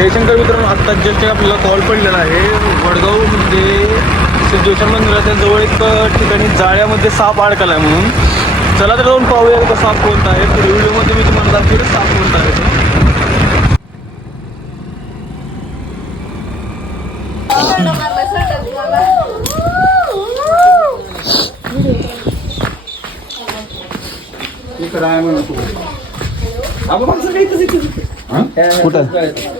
जयशंकर मित्रांनो आत्ता जस्ट आपल्याला कॉल पडलेला आहे. वडगावमध्ये सिद्धेश्वर मंदिराच्या जवळ एक ठिकाणी जाळ्यामध्ये साप अडकला आहे म्हणून. चला तर जाऊन पाहूया तो साप कोणता आहे. पुढे व्हिडिओमध्ये मी तुम्हाला दाखवेल साप कोणता आहे. तो. कुठं?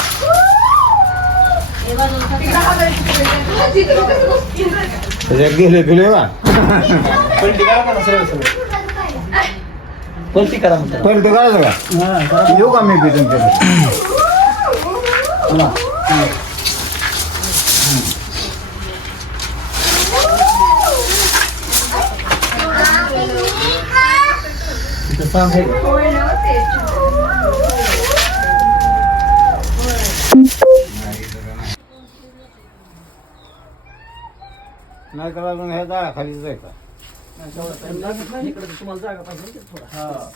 त्याच्यात गेले तुले बा पलटी करा म्हणा सरळ सरळ पलटी करा म्हणतात येऊ का मी बी तुमच्याकडे सांग नाही तर अजून हे जाळा खालीच आहे का इकडे तुम्हाला जागा पाहिजे ना थोडा. हा.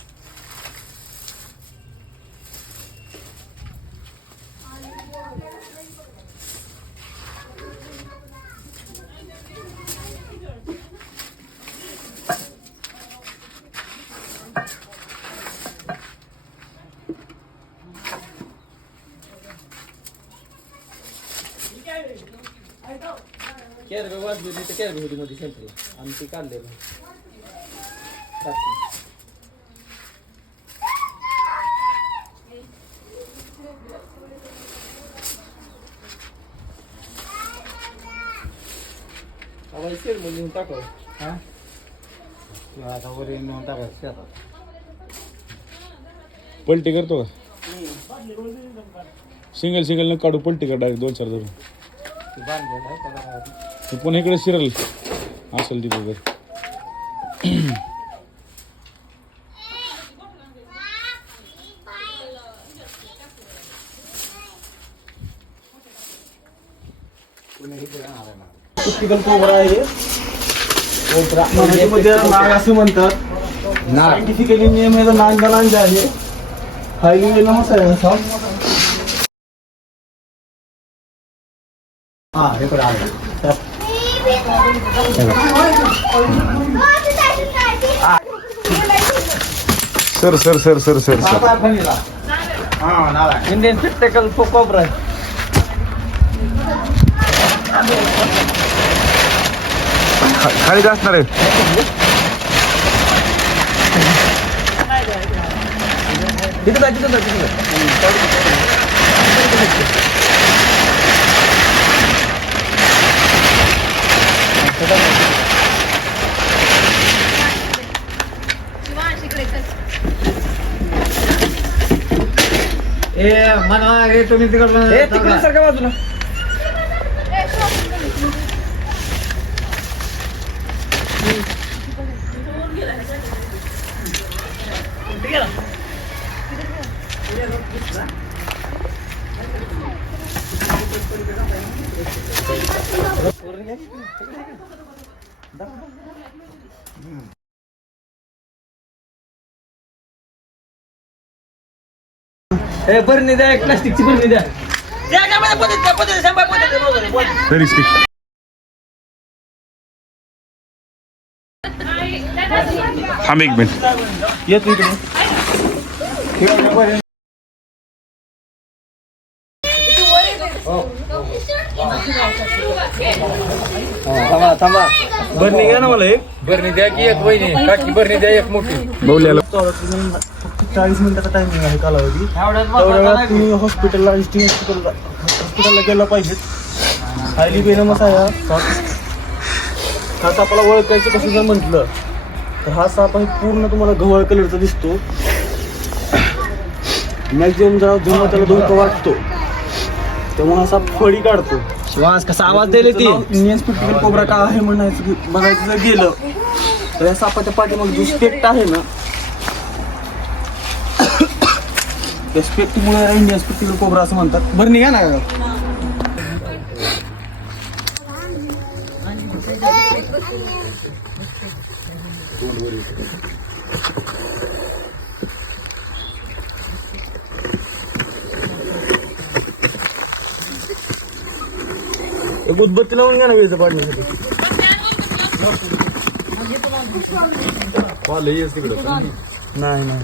केर वाजली नाही तर केर होती मध्ये सेंटरला आणि ते मध्ये नेऊन टाकावं हा किंवा आता वर येऊन नेऊन टाकायचं शेतात पलटी करतो का? सिंगल सिंगल न काढू पलटी कर डायरेक्ट दोन चार धरून ते बांधलेलं आहे त्याला काय होतं. तू पुन्हा इकडे शिरल असेल तिथे तर आहे ना. कोबरा नाग असं म्हणतात सायंटिफिकली नियम आहे नाग गणांचे आहे हायली वेनमस आहे ना साप हा इकडे आलं sir sir sir sir sir sir. हा नाव आहे इंडियन स्पेक्टेकल कोबरा आहे खा- खालीच असणार आहे तिथं जा तिथं जा तिथं जा. ए म्हणा रे तुम्ही ए तिकडे तिकडं सारख्या बाजूला ए बरणी द्या एक प्लास्टिकची बरणी द्या. थांब एक मिनिट येतो थांबा थांबा बरणी घ्या ना मला एक. बरणी द्या की एक वहिनी. काकी बरणी द्या एक मोठी. फक्त चाळीस मिनिटाचा टायमिंग आहे कालावधी. तेवढ्या वेळात तुम्ही हॉस्पिटलला एस टी हॉस्पिटलला हॉस्पिटलला गेला पाहिजेत. हायली बेनमस आहे हा. साप हा सापाला ओळखायचं कसं जर म्हटलं तर हा साप आहे पूर्ण तुम्हाला गव्हाळ कलरचा दिसतो. मॅक्झिमम जेव्हा जेव्हा त्याला धोका वाटतो. तेव्हा असा फळी काढतो. श्वास कसा आवाज दिले ती? इंडियन स्पेक्टिकल कोबरा का आहे म्हणायचं की- बघायचं जर गेलं तर या सापाच्या पाठीमाग जो स्पेक्ट आहे ना त्या स्पेक्टमुळे इंडियन स्पेक्टिकल कोबरा असं म्हणतात. बरं निघा ना. एक उदबत्ती लावून घ्या ना वेळचं पाडण्यासाठी. नाही नाही.